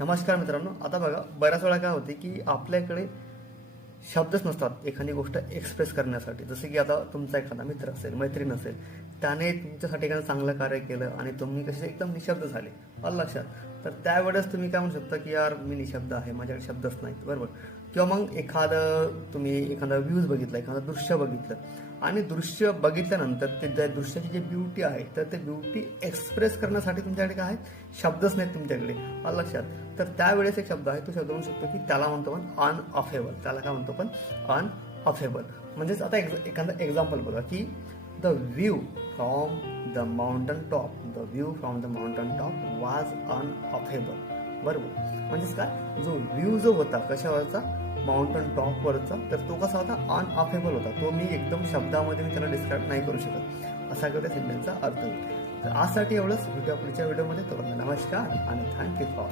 नमस्कार मित्रांनो. आता बघा, बऱ्याच वेळा काय होते की आपल्याकडे शब्दच नसतात एखादी गोष्ट एक्सप्रेस करण्यासाठी. जसं की आता तुमचा एखादा मित्र असेल, मैत्रीण असेल, त्याने तुमच्यासाठी एखादं चांगलं कार्य केलं आणि तुम्ही कसे एकदम निशब्द झाले, आलं लक्षात. तर त्यावेळेस तुम्ही काय म्हणू शकता की यार मी निशब्द आहे, माझ्याकडे शब्दच नाहीत, बरोबर. किंवा मग एखादा व्ह्यूज बघितला, एखादं दृश्य बघितलं आणि दृश्य बघितल्यानंतर ते त्या दृश्याची जी ब्युटी आहे, तर ते ब्युटी एक्सप्रेस करण्यासाठी तुमच्याकडे काय आहे, शब्दच नाहीत तुमच्याकडे, आलं लक्षात. तर त्यावेळेस एक शब्द आहे, तो शब्द म्हणू शकतो की त्याला म्हणतो पण अनअफेबल. त्याला काय म्हणतो पण अनअफेबल. म्हणजेच आता एखादा एक्झाम्पल बघा की the view from the mountain top was unaffable, बरोबर. म्हणजेच काय, जो व्ह्यू जो होता कशावरचा, माउंटन टॉपवरचा, तर तो कसा होता, अनअफेबल होता. तो मी एकदम शब्दामध्ये मी त्याला डिस्क्राईब नाही करू शकत, असा त्या सेंटेन्सचा अर्थ होईल. तर आजसाठी एवढंच. भेटूया पुढच्या व्हिडिओमध्ये. तोपर्यंत नमस्कार आणि थँक्यू फॉर